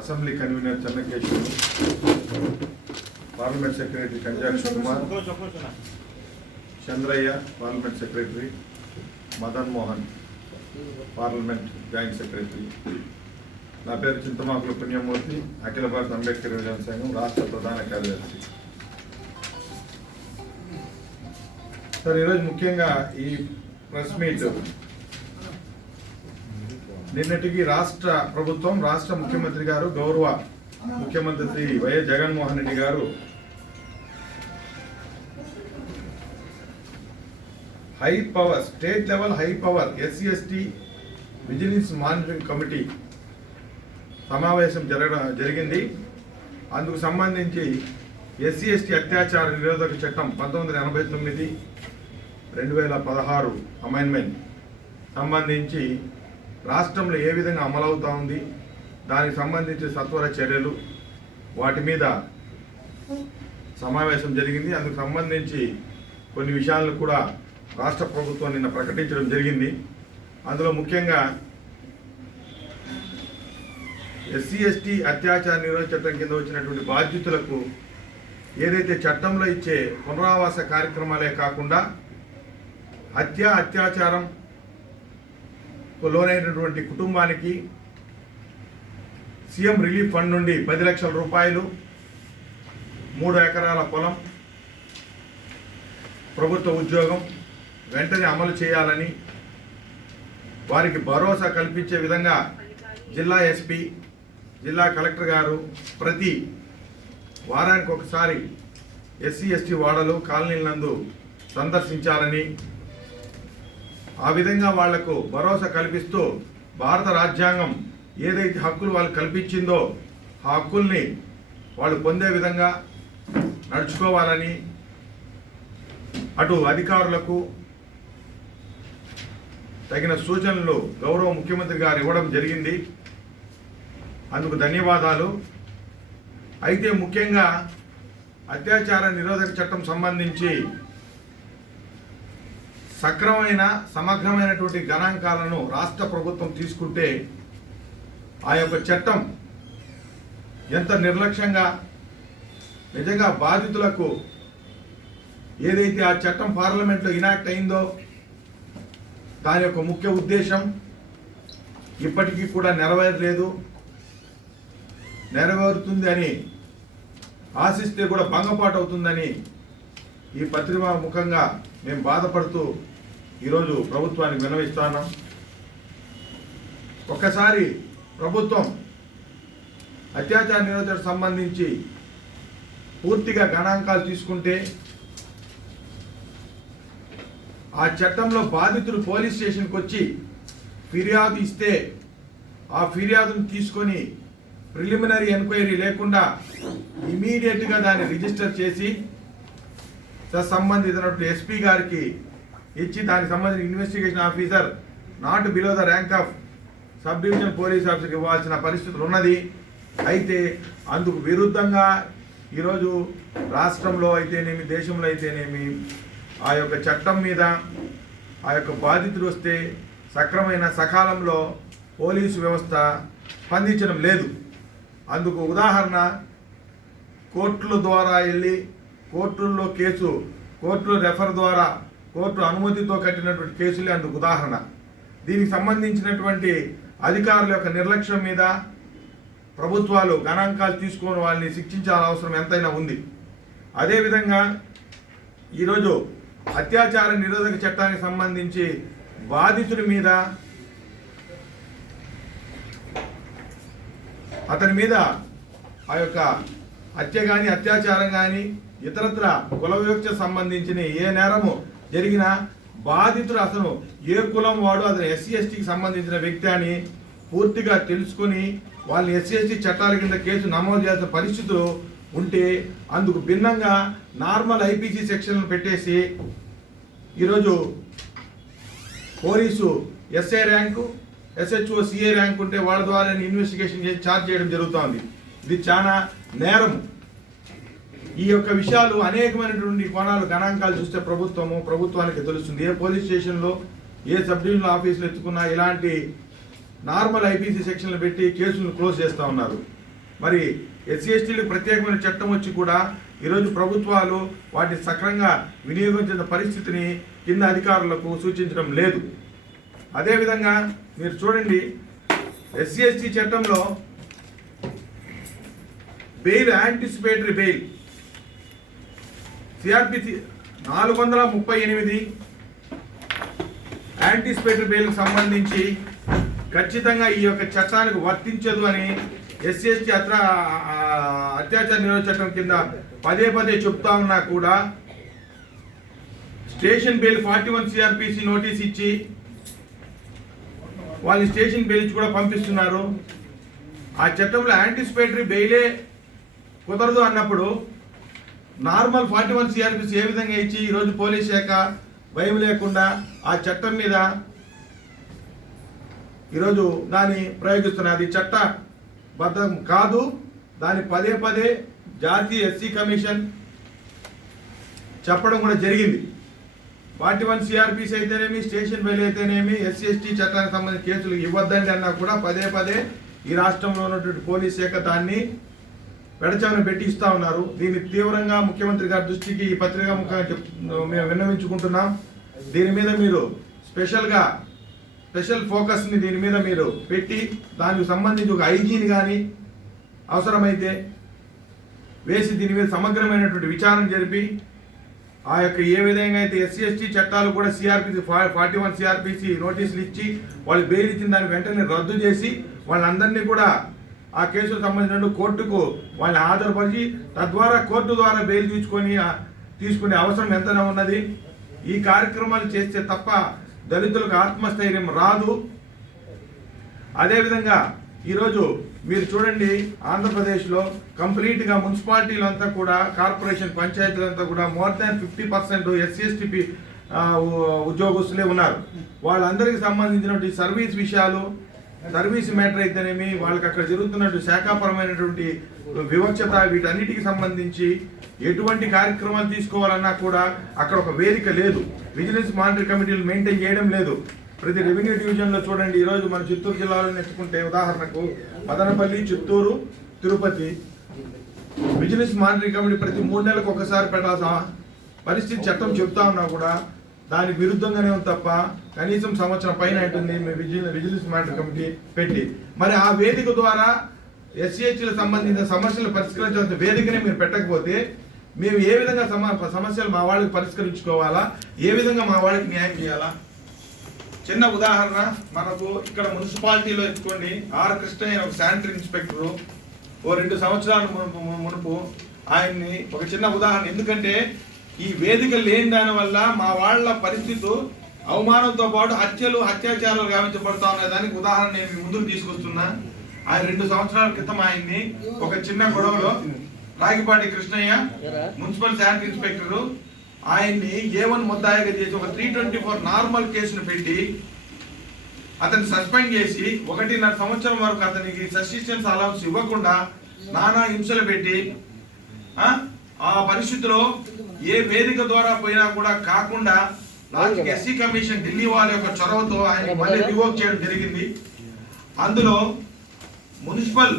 Assembly convener Chennakeshwar, parliament secretary Kanjaksha Kumar, Chandraiah parliament secretary, Madan Mohan parliament joint secretary. నా పేరు చింతమాకుల పుణ్యమూర్తి, అఖిల భారత అంబేద్కర్ యువజన సంఘం రాష్ట్ర ప్రధాన కార్యదర్శి. సార్, ఈరోజు ముఖ్యంగా ఈ ప్రెస్ మీట్ నిన్నటికి రాష్ట్ర ప్రభుత్వం, రాష్ట్ర ముఖ్యమంత్రి గారు, గౌరవ ముఖ్యమంత్రి శ్రీ వైఎస్ జగన్మోహన్ రెడ్డి గారు high power, state level high power SC/ST vigilance monitoring committee సమావేశం జరిగింది. అందుకు సంబంధించి SC/ST అత్యాచార నిరోధక చట్టం 1989 2016 అమెండ్మెంట్ సంబంధించి రాష్ట్రంలో ఏ విధంగా అమలవుతా ఉంది, దానికి సంబంధించి సత్వర చర్యలు, వాటి మీద సమావేశం జరిగింది. అందుకు సంబంధించి కొన్ని విషయాలను కూడా రాష్ట్ర ప్రభుత్వం నిన్న ప్రకటించడం జరిగింది. అందులో ముఖ్యంగా SC/ST అత్యాచార నిరోధక చట్టం కింద వచ్చినటువంటి బాధ్యతలకు ఏదైతే చట్టంలో ఇచ్చే పునరావాస కార్యక్రమాలే కాకుండా అత్యాచారం లోనైనటువంటి కుటుంబానికి సీఎం రిలీఫ్ ఫండ్ నుండి 10 లక్షల రూపాయలు, 3 ఎకరాల పొలం, ప్రభుత్వ ఉద్యోగం వెంటనే అమలు చేయాలని, వారికి భరోసా కల్పించే విధంగా జిల్లా SP, జిల్లా కలెక్టర్ గారు ప్రతి వారానికి ఒకసారి SC/ST వాడలు, కాలనీల నందు సందర్శించాలని, ఆ విధంగా వాళ్లకు భరోసా కల్పిస్తూ భారత రాజ్యాంగం ఏదైతే హక్కులు వాళ్ళు కల్పించిందో ఆ హక్కుల్ని వాళ్ళు పొందే విధంగా నడుచుకోవాలని అటు అధికారులకు తగిన సూచనలు గౌరవ ముఖ్యమంత్రి గారు ఇవ్వడం జరిగింది. అందుకు ధన్యవాదాలు. అయితే ముఖ్యంగా అత్యాచార నిరోధక చట్టం సంబంధించి సక్రమైన సమగ్రమైనటువంటి గణాంకాలను రాష్ట్ర ప్రభుత్వం తీసుకుంటే ఆ యొక్క చట్టం ఎంత నిర్లక్ష్యంగా, నిజంగా బాధితులకు ఏదైతే ఆ చట్టం పార్లమెంట్లో ఇనాక్ట్ అయిందో దాని యొక్క ముఖ్య ఉద్దేశం ఇప్పటికీ కూడా నెరవేరలేదు. నెరవేరుతుంది అని ఆశిస్తే కూడా భంగపాటు అవుతుందని ఈ పత్రికా ముఖంగా మేము బాధపడుతూ ఈరోజు ప్రభుత్వానికి విన్నవిస్తున్నాం. ఒక్కసారి ప్రభుత్వం అత్యాచార నిరోధకు సంబంధించి పూర్తిగా గణాంకాలు తీసుకుంటే ఆ చట్టంలో బాధితులు పోలీస్ స్టేషన్కి వచ్చి ఫిర్యాదు ఇస్తే ఆ ఫిర్యాదును తీసుకొని ప్రిలిమినరీ ఎంక్వైరీ లేకుండా ఇమీడియట్గా దాన్ని రిజిస్టర్ చేసి సంబంధించినటువంటి SP గారికి ఇచ్చి దానికి సంబంధించిన investigation officer not below the rank of sub divisional police ఆఫీసర్కి ఇవ్వాల్సిన పరిస్థితులు ఉన్నది. అయితే అందుకు విరుద్ధంగా ఈరోజు రాష్ట్రంలో అయితేనేమి, దేశంలో అయితేనేమి ఆ యొక్క చట్టం మీద ఆ యొక్క బాధితులు వస్తే సక్రమైన సకాలంలో పోలీసు వ్యవస్థ స్పందించడం లేదు. అందుకు ఉదాహరణ కోర్టుల ద్వారా వెళ్ళి కోర్టుల్లో కేసు, కోర్టుల రెఫర్ ద్వారా కోర్టు అనుమతితో కట్టినటువంటి కేసులే అందుకు ఉదాహరణ. దీనికి సంబంధించినటువంటి అధికారుల యొక్క నిర్లక్ష్యం మీద ప్రభుత్వాలు గణాంకాలు తీసుకొని వాళ్ళని శిక్షించాల్సిన అవసరం ఎంతైనా ఉంది. అదేవిధంగా ఈరోజు అత్యాచార నిరోధక చట్టానికి సంబంధించి బాధితుడి మీద, అతని మీద ఆ యొక్క హత్య కానీ, అత్యాచారం కానీ, ఇతరత్ర కుల వివక్ష సంబంధించిన ఏ నేరము జరిగినా బాధితుడు అసలు ఏ కులం వాడు, అతను SC/STకి సంబంధించిన వ్యక్తి అని పూర్తిగా తెలుసుకుని వాళ్ళని SC/ST చట్టాల కింద కేసు నమోదు చేసిన పరిస్థితులు ఉంటే అందుకు భిన్నంగా నార్మల్ IPC సెక్షన్లు పెట్టేసి ఈరోజు police SI rank, SHO CA rank ఉంటే వాళ్ళ ద్వారా ఇన్వెస్టిగేషన్ చేసి ఛార్జ్ చేయడం జరుగుతోంది. ఇది చాలా నేరం. ఈ యొక్క విషయాలు అనేకమైనటువంటి కోణాలు, గణాంకాలు చూస్తే ప్రభుత్వానికి తెలుస్తుంది. ఏ పోలీస్ స్టేషన్లో, ఏ సబ్ డివిజనల్ ఆఫీసులు ఎత్తుకున్నా ఇలాంటి నార్మల్ IPC సెక్షన్లు పెట్టి కేసులను క్లోజ్ చేస్తూ ఉన్నారు. మరి ఎస్సీ ఎస్టీలకు ప్రత్యేకమైన చట్టం వచ్చి కూడా ఈరోజు ప్రభుత్వాలు వాటిని సక్రమంగా వినియోగించిన పరిస్థితిని కింద అధికారులకు సూచించడం లేదు. అదేవిధంగా మీరు చూడండి, ఎస్సీ ఎస్టీ చట్టంలో bail, anticipatory bail CrPC 438 anticipatory బెయిల్కి సంబంధించి ఖచ్చితంగా ఈ యొక్క చట్టానికి వర్తించదు అని ఎస్సీ ఎస్టీ అత్యాచార నిరోధక చట్టం కింద పదే పదే చెప్తా ఉన్నా కూడా స్టేషన్ బెయిల్ 41 సిఆర్పిసి నోటీస్ ఇచ్చి వాళ్ళని స్టేషన్ బెయిల్ ఇచ్చి కూడా పంపిస్తున్నారు. ఆ చట్టంలో యాంటిసిపేటరీ బెయిలే కుదరదు అన్నప్పుడు నార్మల్ 41 సిఆర్పిసి ఏ విధంగా ఇచ్చి ఈరోజు పోలీస్ శాఖ భయం లేకుండా ఆ చట్టం మీద ఈరోజు దాన్ని ప్రయోగిస్తున్నారు. అది చట్టబద్ధం కాదు. దాన్ని పదే పదే జాతీయ ఎస్సీ కమిషన్ చెప్పడం కూడా జరిగింది. 41 సిఆర్పిసి అయితేనేమి, స్టేషన్ బెయిల్ అయితేనేమి, ఎస్సీ ఎస్టీ చట్టానికి సంబంధించిన కేసులు ఇవ్వద్దండి అన్నా కూడా పదే పదే ఈ రాష్ట్రంలో ఉన్నటువంటి పోలీస్ శాఖ దాన్ని పెడచమని పెట్టి ఇస్తా ఉన్నారు. దీన్ని తీవ్రంగా ముఖ్యమంత్రి గారి దృష్టికి ఈ పత్రికా ముఖంగా మేము విన్నవించుకుంటున్నాం. దీని మీద మీరు స్పెషల్ ఫోకస్ని దీని మీద మీరు పెట్టి దానికి సంబంధించి ఒక ఐజీని కానీ అవసరమైతే వేసి దీని మీద సమగ్రమైనటువంటి విచారణ జరిపి ఆ యొక్క ఏ విధంగా అయితే ఎస్సీ ఎస్టీ చట్టాలు కూడా సిఆర్పిసి 41 సిఆర్పిసి నోటీసులు ఇచ్చి వాళ్ళు బెయిల్ ఇచ్చిన దాన్ని వెంటనే రద్దు చేసి వాళ్ళందరినీ కూడా ఆ కేసుకు సంబంధించిన కోర్టుకు వాళ్ళని ఆధారపరిచి తద్వారా కోర్టు ద్వారా బెయిల్ తీసుకునే అవసరం ఎంతనే ఉన్నది. ఈ కార్యక్రమాలు చేస్తే తప్ప దళితులకు ఆత్మస్థైర్యం రాదు. అదేవిధంగా ఈరోజు మీరు చూడండి, ఆంధ్రప్రదేశ్లో కంప్లీట్గా మున్సిపాలిటీలు అంతా కూడా, కార్పొరేషన్ పంచాయతీలంతా కూడా మోర్ దాన్ 50% ఎస్సీ ఎస్టీ ఉద్యోగస్తులే ఉన్నారు. వాళ్ళందరికీ సంబంధించినటువంటి సర్వీస్ విషయాలు, సర్వీస్ మ్యాటర్ అయితేనేమి, వాళ్ళకి అక్కడ జరుగుతున్నటువంటి శాఖాపరమైనటువంటి వివక్షత, వీటన్నిటికి సంబంధించి ఎటువంటి కార్యక్రమాలు తీసుకోవాలన్నా కూడా అక్కడ ఒక వేదిక లేదు. విజిలెన్స్ మానిటరీ కమిటీలు మెయింటైన్ చేయడం లేదు. ప్రతి రెవెన్యూ డివిజన్లో చూడండి, ఈరోజు మన చిత్తూరు జిల్లాలో నెచ్చుకుంటే ఉదాహరణకు Madanapalle, Chittoor, Tirupati vigilance monetary committee ప్రతి 3 నెలలకు ఒకసారి పెట్టాల్సిన పరిస్థితి చట్టం చెప్తా ఉన్నా కూడా దానికి విరుద్ధంగానే ఉంది తప్ప కనీసం సంవత్సరం పైన ఉంటుంది విజిలెన్స్ మానిటరీ కమిటీ పెట్టి. మరి ఆ వేదిక ద్వారా ఎస్సీహెచ్లకు సంబంధించిన సమస్యలు పరిష్కరించాల్సిన వేదికనే మీరు పెట్టకపోతే మేము ఏ విధంగా సమస్యలు మా వాళ్ళకి పరిష్కరించుకోవాలా, ఏ విధంగా మా వాళ్ళకి న్యాయం చేయాలా? చిన్న ఉదాహరణ, మనకు ఇక్కడ మున్సిపాలిటీలో ఎత్తుకోండి, ఆర్ కృష్ణయ్య ఒక శానిటరీ ఇన్స్పెక్టరు, ఓ 2 సంవత్సరాల మునుపు ఆయన్ని ఒక చిన్న ఉదాహరణ. ఎందుకంటే ఈ వేదిక లేని దాని వల్ల మా వాళ్ళ పరిస్థితి అవమానంతో పాటు అత్యాచారాలు గావించబడతా ఉన్న దానికి ఉదాహరణ నేను ముందుకు తీసుకొస్తున్నా. ఆయన 2 సంవత్సరాల క్రితం ఆయన్ని ఒక చిన్న గొడవలో రాగిపాటి కృష్ణయ్య మున్సిపల్ శానిటరీ ఇన్స్పెక్టరు ఆయన్ని A1 ముద్దాయిగా చేసి ఒక 324 నార్మల్ కేసును పెట్టి అతన్ని సస్పెండ్ చేసి 1.5 సంవత్సరం వరకు అతనికి సస్టిషన్స్ అలౌన్స్ ఇవ్వకుండా నానా హింసలు పెట్టి ఆ పరిస్థితిలో ఏ వేదిక ద్వారా పోయినా కూడా కాకుండా లాస్ట్కి ఎస్సీ కమిషన్ ఢిల్లీ వాళ్ళ యొక్క చొరవతో ఆయన మళ్ళీ రివోక్ చేయడం జరిగింది. అందులో మున్సిపల్